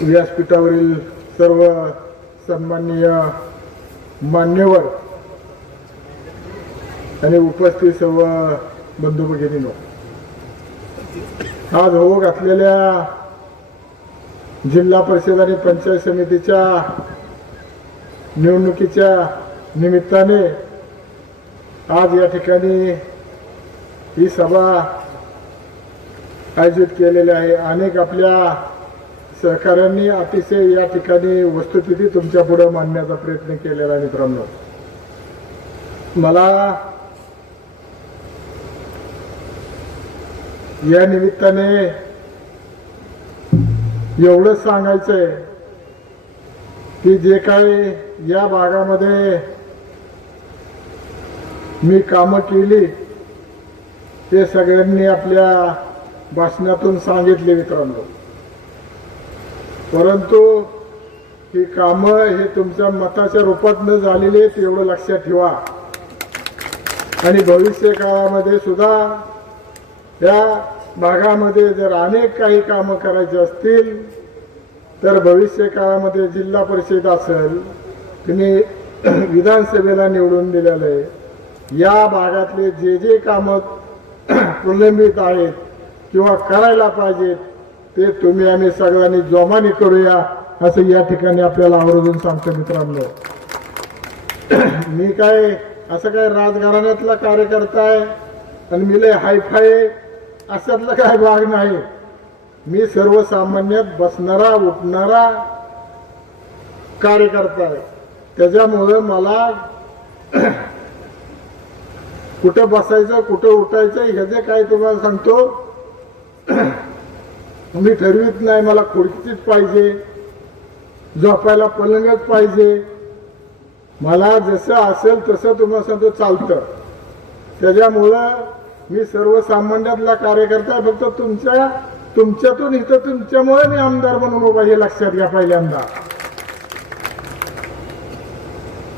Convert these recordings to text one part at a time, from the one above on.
व्यासपीठावरील सर्व सन्माननीय मान्यवर आणि उपस्थित सर्व बंधू भगिनींनो, आज होऊ घातलेल्या जिल्हा परिषद आणि पंचायत समितीच्या निवडणुकीच्या निमित्ताने आज या ठिकाणी ही सभा आयोजित केलेली आहे। अनेक आपल्या सहकाऱ्यांनी अतिशय या ठिकाणी वस्तुस्थिती तुमच्या पुढे मांडण्याचा प्रयत्न केलेला आहे। मित्रांनो, मला या निमित्ताने एवढं सांगायचंय की जे काही या भागामध्ये मी कामं केली ते सगळ्यांनी आपल्या भाषणातून सांगितले मित्रांनो, परंतु ही कामं हे तुमच्या मताच्या रूपात न झालेली आहेत एवढं लक्षात ठेवा। आणि भविष्य काळामध्ये सुद्धा या भागामध्ये जर अनेक काही कामं करायची असतील तर भविष्य काळामध्ये जिल्हा परिषद असेल, तुम्ही विधानसभेला निवडून दिलेलं आहे, या भागातले जे जे कामं प्रलंबित आहेत किंवा करायला पाहिजेत ते तुम्ही आम्ही सगळ्यांनी जोमाने करूया असं या ठिकाणी आपल्याला आवर्जून सांगतो मित्रांनो। मी काय असं काय राजघराण्यातला कार्यकर्ता आहे आणि मी लय हायफाय अशातला काय भाग नाही। मी सर्वसामान्यात बसणारा उठणारा कार्यकर्ता आहे। त्याच्यामुळे मला कुठं बसायचं कुठं उठायचं ह्याचे काय तुम्हाला सांगतो मी ठरवित नाही। मला खुर्चीच पाहिजे, झोपायला पलंगच पाहिजे, मला जसं असेल तसं तुम्हाला सांगतो चालतं। त्याच्यामुळं मी सर्वसामान्यातला कार्यकर्ता आहे। फक्त तुमच्यातून इथं तुमच्यामुळे मी आमदार म्हणून उभा हे लक्षात घ्या। पहिल्यांदा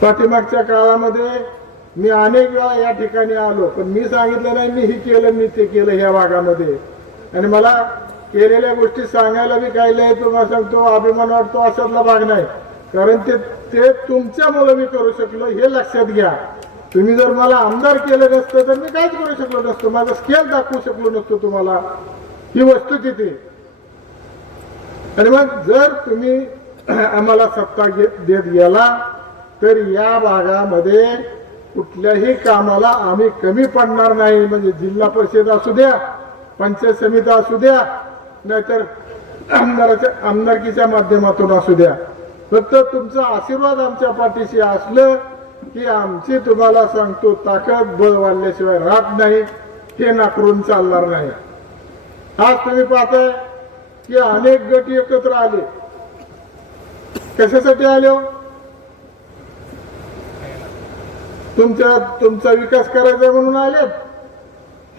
पाठीमागच्या काळामध्ये मी अनेक वेळा या ठिकाणी आलो, पण मी सांगितलं नाही मी हे केलं मी ते केलं ह्या भागामध्ये। आणि मला केलेल्या गोष्टी सांगायला बी काय लय तुम्हाला सांगतो अभिमान वाटतो अशातला भाग नाही, कारण ते तुमच्यामुळे मी करू शकलो हे लक्षात घ्या। तुम्ही जर मला आमदार केलं नसतं तर मी काहीच करू शकलो नसतो, माझा स्केल दाखवू शकलो नसतो तुम्हाला, ही वस्तुस्थिती। आणि मग जर तुम्ही आम्हाला सत्ता देत गेला तर या भागामध्ये कुठल्याही कामाला आम्ही कमी पडणार नाही। म्हणजे जिल्हा परिषद असू द्या, पंचायत समिती असू द्या, नाहीतर आमदारकीच्या माध्यमातून असू द्या, फक्त तुमचा आशीर्वाद आमच्या पाठीशी असलं की आमची तुम्हाला सांगतो ताकद बळ वाढल्याशिवाय राहत नाही, हे नाकरून चालणार नाही। आज तुम्ही पाहताय की अनेक गट एकत्र आले, कशासाठी आले हो? तुमचा विकास करायचा म्हणून आले।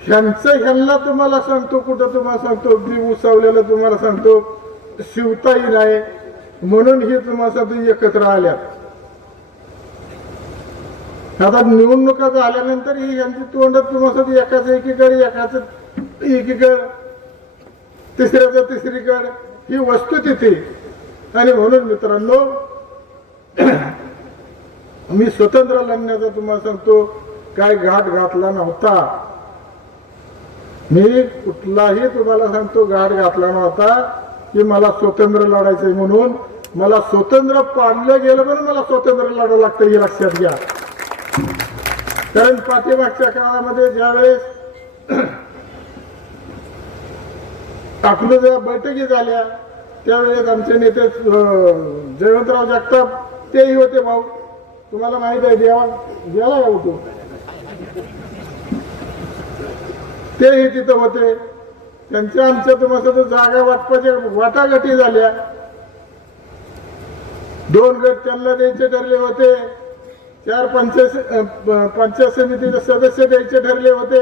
ह्यांना तुम्हाला सांगतो कुठं तुम्हाला सांगतो बी उसवलेलं तुम्हाला सांगतो शिवताही नाही म्हणून हे तुम्हाला सांगतो एकत्र आल्यात। आता निवडणुका झाल्यानंतर ही यांची तोंडात तुम्हाला सांगतो एकाच एकीकडे एकाच एकीकडे तिसऱ्याचं तिसरीकडे ही वस्तुस्थिती। आणि म्हणून मित्रांनो मी स्वतंत्र लढण्याचा तुम्हाला सांगतो काय घाट घातला नव्हता। मी कुठलाही तुम्हाला सांगतो घाट घातला नव्हता की मला स्वतंत्र लढायचंय म्हणून। मला स्वतंत्र पाडलं गेलं म्हणून मला स्वतंत्र लढावं लागतं हे लक्षात घ्या। कारण पाठीमागच्या काळामध्ये ज्यावेळेस आपल्या बैठकी झाल्या त्यावेळेस आमचे नेते जयवंतराव जगताप तेही होते। भाऊ तुम्हाला माहित आहे देवा गेला का होतो, तेही तिथं होते। त्यांच्या आमच्या तुम्हाला जागा वाटपाच्या वाटाघाटी झाल्या, 2 गट त्यांना द्यायचे ठरले होते, 4 पंचायत समितीचे सदस्य द्यायचे ठरले होते।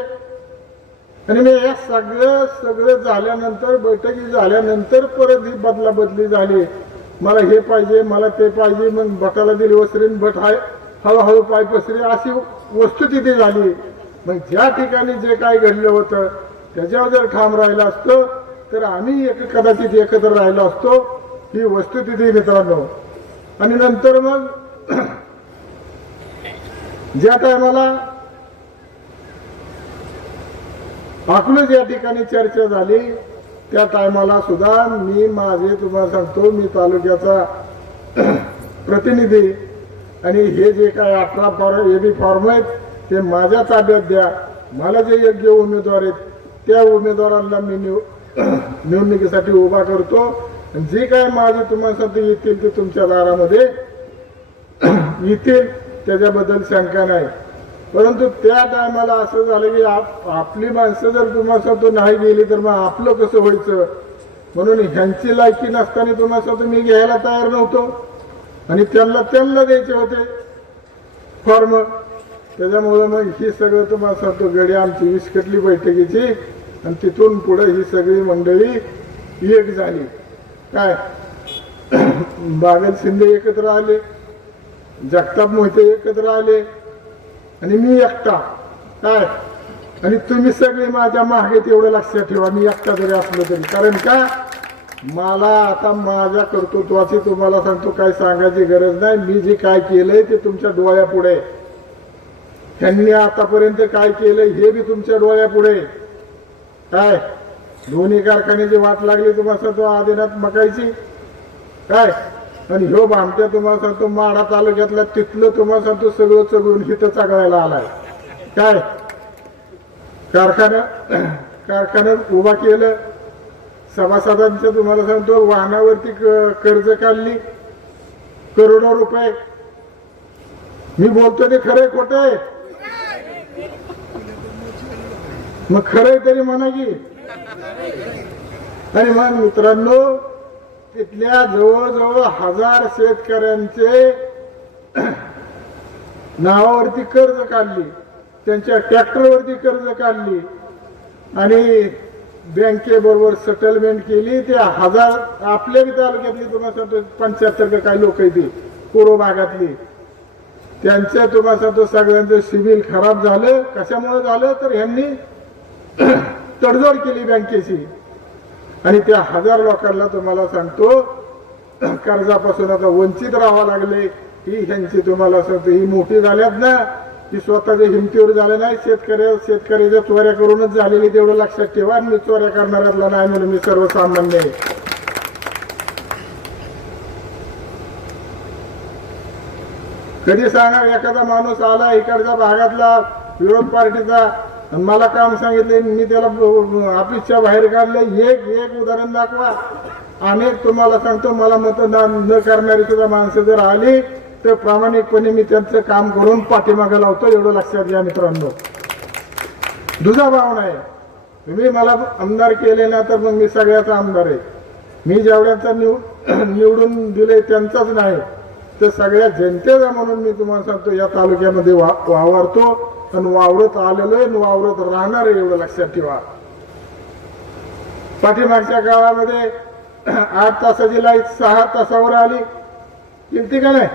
आणि मी या सगळं झाल्यानंतर बैठकी झाल्यानंतर परत ही बदलाबदली झाली, मला हे पाहिजे मला ते पाहिजे, मग भटाला दिली वसरीन भट हळूहळू पाय पसरी अशी वस्तुस्थिती झाली। मग ज्या ठिकाणी जे काय घडलं होतं त्याच्यावर जर ठाम राहिलं असतं तर आम्ही कदाचित एकत्र राहिलो असतो। ही वस्तुस्थिती मित्रांनो. आणि नंतर मग ज्या टायमाला अकलूज या ठिकाणी चर्चा झाली त्या टायमाला सुद्धा मी माझे तुम्हाला सांगतो, मी तालुक्याचा प्रतिनिधी आणि हे जे काय 18 फॉर्म एबी फॉर्म आहेत ते माझ्या ताब्यात द्या. मला जे योग्य उमेदवार आहेत त्या उमेदवारांना मी निवडणुकीसाठी उभा करतो. जे काय माझे तुम्हाला येतील ते तुमच्या दारामध्ये येतील, त्याच्याबद्दल शंका नाही. परंतु त्या टायमाला असं झालं की आपली माणसं जर तुम्हाला नाही गेली तर मग आपलं कसं व्हायचं, म्हणून ह्यांची लायकी नसताना तुम्हाला मी घ्यायला तयार नव्हतो आणि त्यांना द्यायचे होते फॉर्म. त्याच्यामुळं मग ही सगळं तुम्हाला सांगतो गडी आमची विस्कटली बैठकीची आणि तिथून पुढे ही सगळी मंडळी एक झाली. काय बागल शिंदे एकत्र आले, जगताप मोहिते एकत्र आले आणि मी एकटा. काय आणि तुम्ही सगळे माझ्या मागे तेवढं लक्षात ठेवा, मी एकटा जरी असलो तरी. कारण का मला आता माझ्या कर्तृत्वाची तुम्हाला सांगतो काय सांगायची गरज नाही. मी जे काय केलंय ते तुमच्या डोळ्यापुढे, त्यांनी आतापर्यंत काय केलंय हे बी तुमच्या डोळ्यापुढे. काय दोन्ही कारखान्याची वाट लागली तुम्हाला सांगतो आदिनाथ मकाईची. काय आणि ह्यो भामट्या तुम्हाला सांगतो माढा तालुक्यातल्या तिथलं तुम्हाला सांगतो सगळं चढून हिथं चागळायला आलाय. काय कारखान्यात उभा केलं, सभासदांच्या तुम्हाला सांगतो वाहनावरती कर्ज काढली करोडो रुपये. मी बोलतो ते खरंय खोट आहे? मग खरंय तरी म्हणा की. आणि मग मित्रांनो तिथल्या जवळजवळ 1000 शेतकऱ्यांचे नावावरती कर्ज काढली, त्यांच्या ट्रॅक्टरवरती कर्ज काढली आणि बँकेबरोबर सेटलमेंट केली. ते 1000 आपल्या तालुक्यातली तुम्हाला सांगतो 75 काही लोक आहेत कोरो भागातली, त्यांच्या तुम्हाला सांगतो सगळ्यांचं सिबिल खराब झालं. कशामुळे झालं तर ह्यांनी तडजोड केली बँकेची आणि त्या 1000 लोकांना तुम्हाला सांगतो कर्जापासून आता वंचित राहावं लागले. ही ह्यांची तुम्हाला सांगतो ही मोठी झाल्यात ना, ही स्वतःच्या हिमतीवर झालं नाही, शेतकऱ्याच्या चोऱ्या करूनच झालेली, तेवढं लक्षात ठेवा. मी चोऱ्या करणाऱ्यातला नाही म्हणून मी सर्वसामान्य आहे. कधी सांगा एखादा माणूस आला इकडच्या भागातला विरोध पार्टीचा आणि मला काम सांगितले, मी त्याला ऑफिसच्या बाहेर काढलं. एक उदाहरण दाखवा. अनेक तुम्हाला सांगतो मला मतदान न करणारी सुद्धा माणसं जर आली तर प्रामाणिकपणे मी त्यांचं काम करून पाठीमागे लावतो. एवढं लक्षात घ्या मित्रांनो. दुसरा भाव नाही. तुम्ही मला आमदार केले ना तर मग मी सगळ्याचा आमदार आहे. मी जेवढ्याचा निवडून दिले त्यांचाच नाही तर सगळ्या जनतेचा म्हणून मी तुम्हाला सांगतो या तालुक्यामध्ये वावरतो आणि वावरत आलेलो आहे, वावरत राहणार आहे. एवढं लक्षात ठेवा. पाठीमागच्या काळामध्ये 8 तासाची लाईट 6 तासावर आली किती का नाही.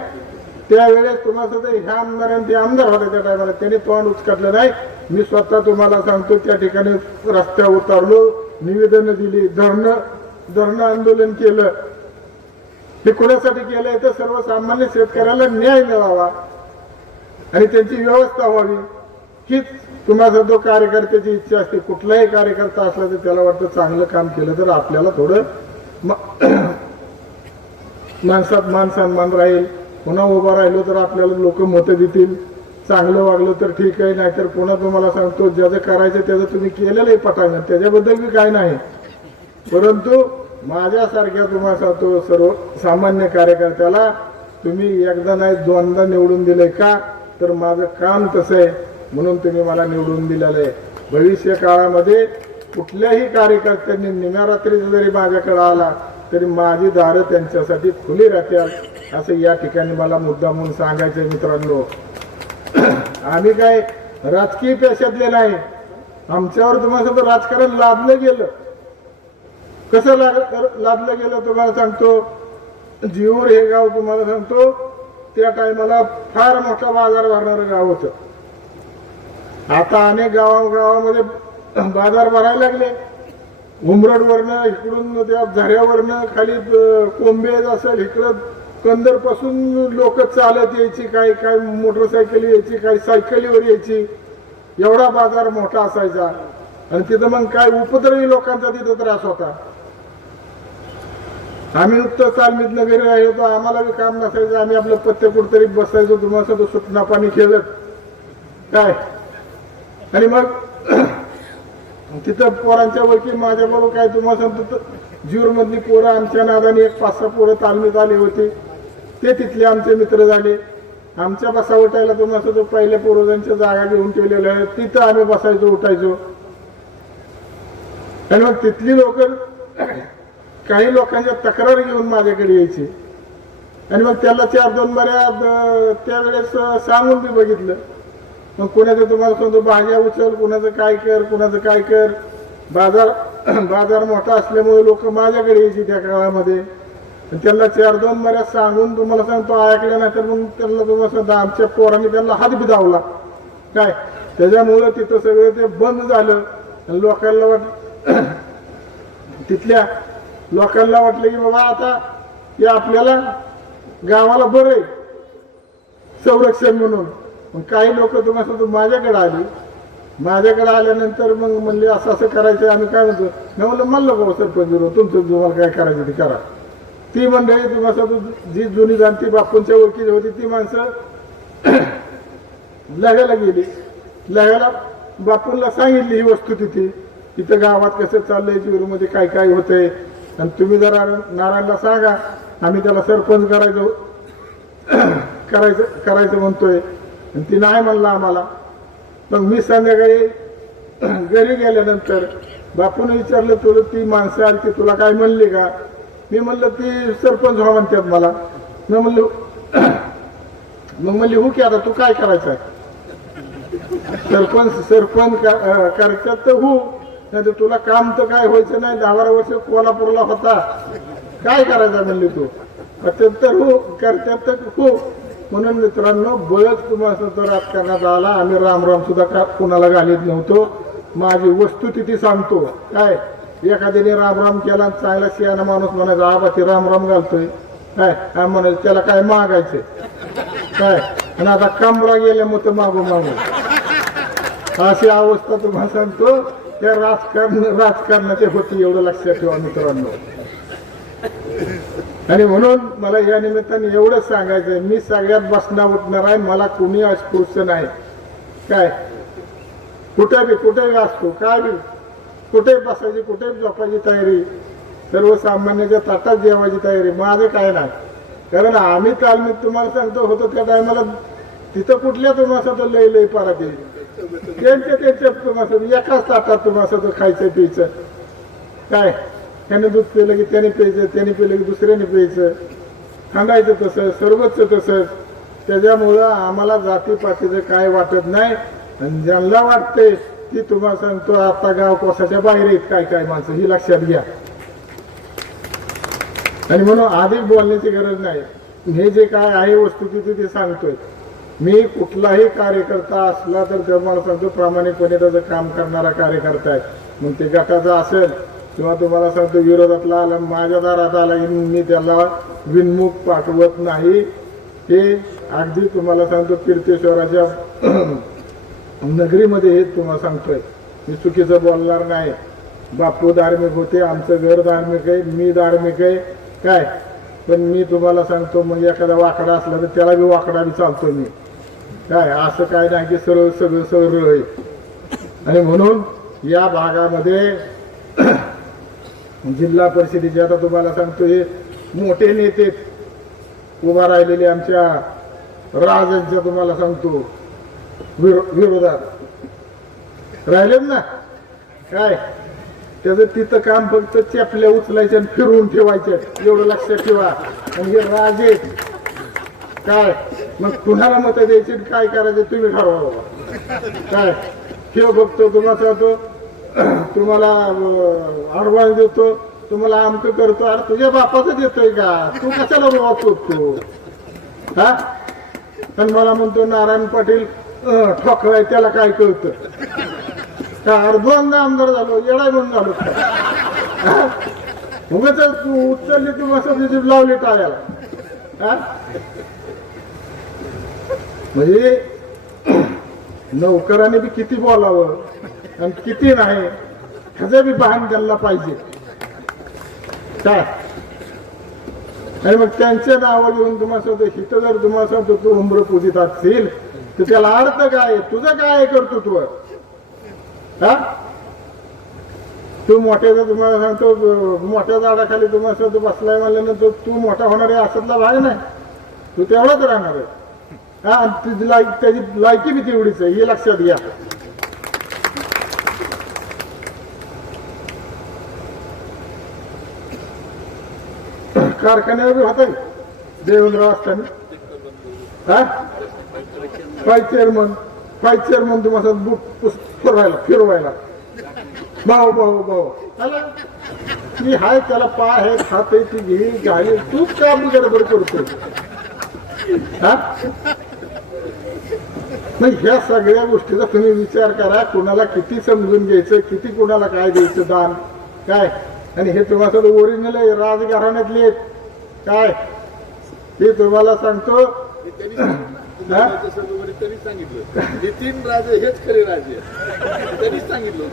त्यावेळेस तुम्हाला ह्या आमदारांनी ते आमदार होते त्या टायमाला, त्यांनी तोंड उचकटलं नाही. मी स्वतः तुम्हाला सांगतो त्या ठिकाणी रस्त्यावर उतरलो, निवेदन दिली, धरणं आंदोलन केलं. हे कोणासाठी केलंय तर सर्वसामान्य शेतकऱ्याला न्याय मिळावा आणि त्यांची व्यवस्था व्हावी. हीच तुम्हाला जो कार्यकर्त्याची इच्छा असते. कुठलाही कार्यकर्ता असला तर त्याला वाटतं चांगलं काम केलं तर आपल्याला थोडं माणसात मान सन्मान राहील. पुन्हा उभा राहिलो तर आपल्याला लोक मतं देतील. चांगलं वागलं तर ठीक आहे, नाहीतर पुन्हा तुम्हाला सांगतो ज्याचं करायचं त्याचं तुम्ही केलेलं आहे पटांगण, त्याच्याबद्दल बी काय नाही. परंतु माझ्यासारख्या तुम्हाला सांगतो सर्वसामान्य कार्यकर्त्याला तुम्ही एकदा नाही दोनदा निवडून दिले का तर माझं काम तसं आहे म्हणून तुम्ही मला निवडून दिलेलं आहे. भविष्य काळामध्ये कुठल्याही कार्यकर्त्यांनी निम्या रात्रीचा जरी माझ्याकडे आला तरी माझी दारं त्यांच्यासाठी खुली राहतील असं या ठिकाणी मला मुद्दा म्हणून सांगायचं मित्रांनो. आम्ही काय राजकीय पेशातले नाही. आमच्यावर तुम्हाला राजकारण लादलं गेलं. कसं लादलं गेलं तुम्हाला सांगतो. जीवर हे गाव तुम्हाला सांगतो त्या टायमाला फार मोठा बाजार भरणारं गाव होतं. आता अनेक गावामध्ये बाजार भरायला लागले. उमरडवरनं इकडून त्या झऱ्यावरनं खाली कोंबेज असेल इकडं कंदर पासून लोक चालत यायची, काही काय मोटरसायकली यायची, काही सायकलीवर यायची. एवढा बाजार मोठा असायचा. आणि तिथं मग काय उपद्रवी लोकांचा तिथं त्रास होता. आम्ही नुकतं तालमीतनं घरी राहिलो होतो, आम्हाला बी काम नसायचं, आम्ही आपलं पत्ते कुठतरी बसायचो, तुम्हाला तो सुटणा पाणी खेळत काय. आणि मग तिथं पोरांच्या वरती माझ्या बाबा काय तुम्हाला सांगतो, जीवर मधली पोरं आमच्या नादाने एक 5-6 पोरं तालमीत आले होते, ते तिथले आमचे मित्र झाले. आमच्या बसा उठायला तुम्हाला सांगतो पहिल्या पूर्वजांच्या जागा घेऊन ठेवलेल्या आहेत, तिथं आम्ही बसायचो उठायचो. आणि मग तिथली लोक काही लोकांच्या तक्रार घेऊन माझ्याकडे यायची. आणि मग त्याला 4-2 बऱ्या त्यावेळेस सांगून मी बघितलं. मग कोणाचं तुम्हाला सांगतो भाज्या उचल, कुणाचं काय कर, कुणाचं काय कर. बाजार मोठा असल्यामुळे लोक माझ्याकडे यायची त्या काळामध्ये. त्यांना 4-2 बऱ्या सांगून तुम्हाला सांगतो ऐकल्या नाही तर मग त्यांना तुम्हाला सांगतो आमच्या पोरांनी त्यांना हात बी धावला काय. त्याच्यामुळं तिथं सगळं ते बंद झालं. लोकांना तिथल्या लोकांना वाटलं की बाबा आता हे आपल्याला गावाला बरं आहे संरक्षण म्हणून. मग काही लोक तुम्हाला सांगतो माझ्याकडे आली. माझ्याकडे आल्यानंतर मग म्हणले असं असं करायचं. आम्ही काय म्हणतो नाही म्हणलं म्हणलं बाबा सरपंच तुमचं तुम्हाला काय करायचं ते करा. ती मंडळी तुम्हाला सांगतो जी जुनी जाणती बापूंच्या ओळखीची होती ती माणसं लग्याला गेली. लग्याला बापूंना सांगितली ही वस्तू तिथं गावात कसं चाललंय, जीवमध्ये काय काय होतंय. आणि तुम्ही जरा नारायणला सांगा आम्ही त्याला सरपंच करायचं म्हणतोय. आणि ती नाही म्हणला आम्हाला. मग मी संध्याकाळी घरी गेल्यानंतर बापूने विचारलं तुला ती माणसं आली ती तुला काय म्हणली का. मी म्हणलं ती सरपंच व्हा म्हणतात मला. मी म्हणलं मग म्हणली हो की आता तू काय करायचं आहे. सरपंच करायचं तर हो, नाही तर तुला काम तर काय व्हायचं नाही. 10-12 वर्ष कोल्हापूरला होता काय करायचं म्हणली तू. तर हो करतात तर हो. म्हणून मित्रांनो बळच तुम्हाला राजकारणात आला. आम्ही रामराम सुद्धा कुणाला घालीत नव्हतो. माझी वस्तुस्थिती सांगतो काय. एखाद्याने रामराम केला चांगला सियाना माणूस म्हणायचा आबा ते रामराम घालतोय काय म्हणायचं त्याला काय मागायचे काय. आणि आता कांबळा गेल्या मग मागू अशी अवस्था तुम्हाला सांगतो त्या राजकारणाची होती. एवढं लक्षात ठेवा मित्रांनो. आणि म्हणून मला या निमित्ताने एवढंच सांगायचंय मी सगळ्यात बसणार उठणार आहे. मला कुणी अस्पृश्य नाही काय. कुठे असतो काय बी कुठे बसायची कुठे झोपायची तयारी, सर्वसामान्याच्या ताटात जेवायची तयारी. माझं काय नाही. कारण आम्ही तालमीत तुम्हाला सांगतो होतो त्या टायमाला तिथं कुठल्या तुम्हाला सांगतो लय पाराते त्यांच्या तुम्हाला एकाच ताटात तुम्हाला सांगतो खायचं प्यायचं काय. त्याने दूध पिलं की त्याने प्यायचं, त्याने पिलं की दुसऱ्याने प्यायचं, सांगायचं तसं सर्वच तसंच. त्याच्यामुळं आम्हाला जातीपातीचं काय वाटत नाही. आणि ज्यांना वाटतंय ती तुम्हाला सांगतो आता गाव कोसाच्या बाहेर आहेत काय काय माणसं ही लक्षात घ्या. आणि म्हणून अधिक बोलण्याची गरज नाही. हे जे काय आहे वस्तुस्थिती ते सांगतोय. मी कुठलाही कार्यकर्ता असला तर तुम्हाला सांगतो प्रामाणिकपणे त्याचं काम करणारा कार्यकर्ता आहे. मग ते गटाचा असेल किंवा तुम्हाला सांगतो विरोधातला आला माझ्या दारात आला की मी त्याला विनमुख पाठवत नाही. हे अगदी तुम्हाला सांगतो कीर्तेश्वराच्या नगरीमध्ये हे तुम्हाला सांगतोय. मी चुकीचं बोलणार नाही. बापू धार्मिक होते, आमचं घर धार्मिक आहे, मी धार्मिक आहे काय. पण मी तुम्हाला सांगतो मग एखादा वाकडा असला तर त्याला बी वाकडा बी चालतो मी काय. असं काय नाही की सगळं सरळ आहे. आणि म्हणून या भागामध्ये जिल्हा परिषदेचे आता तुम्हाला सांगतो हे मोठे नेते उभा राहिलेले आमच्या राजांच्या तुम्हाला सांगतो विरोधात राहिलेत ना काय. त्याचं तिथं काम फक्त चेपल्या उचलायच्या आणि फिरवून ठेवायच्या एवढं लक्षात ठेवा. आणि हे राजे काय मग कुणाला मत द्यायची काय करायचं तुम्ही ठरवा बाबा काय. ठेव बघतो तुम्हाला सांगतो तुम्हाला ॲडव्हान्स देतो तुम्हाला आमचं करतो. अरे तुझ्या बापाचं देतोय का तू कशाला वापरतो हा. पण मला म्हणतो नारायण पाटील ठोकलाय त्याला काय कळतं का. अर्धवंदा आमदार झालो येडाय म्हणून झालो उगाच तू उचलली तू मस्त लावली टाळ्याला. म्हणजे नोकराने बी किती बोलावं आणि किती नाही ह्याचं बी भान द्यायला पाहिजे काय. आणि मग त्यांचे नाव घेऊन तुम्हाला हिथं जर तुम्हाला तू उंबर पूजित असतील तर त्याला अर्थ काय, तुझं काय करतो तू. हा तू मोठ्याचा तुम्हाला सांगतो मोठ्या झाडाखाली तुम्हाला तू बसलाय म्हणल्यानंतर तू मोठा होणार आहे असातला भाग नाही, तू तेवढाच राहणार आहे. हा तुझी त्याची लायकी बी तेवढीच आहे हे लक्षात घ्या. कारखान्यावर होता देवेंद्र असताना फाय चेअरमन तुम्हाला बुक फिरवायला भाऊ भाऊ भाऊ मी हाय त्याला पाय आहे खाते ती घे घाली तूच का गडबड करतो. मग ह्या सगळ्या गोष्टीचा तुम्ही विचार करा, कुणाला किती समजून घ्यायचं, किती कुणाला काय द्यायचं दान काय. आणि हे तुम्हाला ओरिजिनल आहे, राजघराण्यातले काय हे तुम्हाला सांगतो. त्यांनी सांगितलं नितीन राजे हेच खरे राजे त्यांनीच सांगितलं.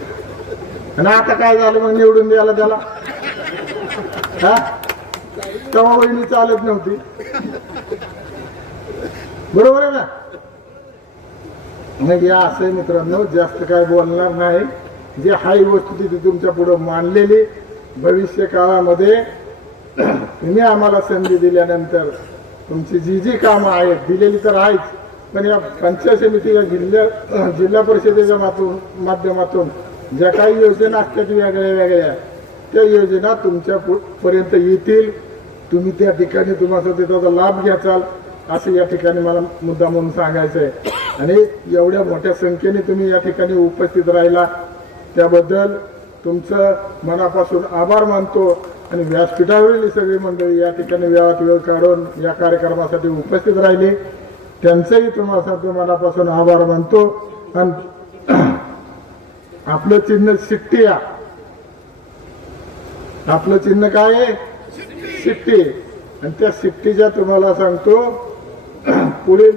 आणि आता काय झालं मग निवडून द्यायला त्याला. हा तेव्हा वहिनी चालत नव्हती, बरोबर आहे ना. मग या असं मित्रांनो जास्त काय बोलणार नाही. जे हाय वस्तुस्थिती तुमच्या पुढे मांडलेली भविष्य काळामध्ये तुम्ही आम्हाला संधी दिल्यानंतर तुमची जी जी कामं आहेत दिलेली तर आहेच, पण या पंचायत समितीच्या जिल्हा परिषदेच्या माध्यमातून ज्या काही योजना असतात वेगळ्या वेगळ्या त्या योजना तुमच्या पर्यंत येतील. तुम्ही त्या ठिकाणी तुम्हाला त्याचा लाभ घ्याचाल असं या ठिकाणी मला मुद्दा म्हणून सांगायचं आहे. आणि एवढ्या मोठ्या संख्येने तुम्ही या ठिकाणी उपस्थित राहिला त्याबद्दल तुमचं मनापासून आभार मानतो. आणि व्यासपीठावरील सगळी मंडळी या ठिकाणी वेळात वेळ काढून या कार्यक्रमासाठी उपस्थित राहिली त्यांचंही तुम्हाला मनापासून आभार मानतो. आणि आपलं चिन्ह शिट्टी, आपलं चिन्ह काय आहे शिट्टी. आणि त्या शिट्टीच्या तुम्हाला सांगतो पुढील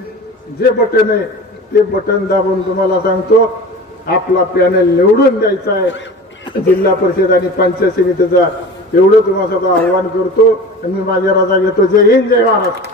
जे बटन आहे ते बटन दाबून तुम्हाला सांगतो आपला पॅनल निवडून द्यायचा आहे जिल्हा परिषद आणि पंचायत समितीचा. एवढं तुम्हाला आव्हान करतो आणि मी माझ्या राजा घेतो. जय हिंद, जय महाराष्ट्र.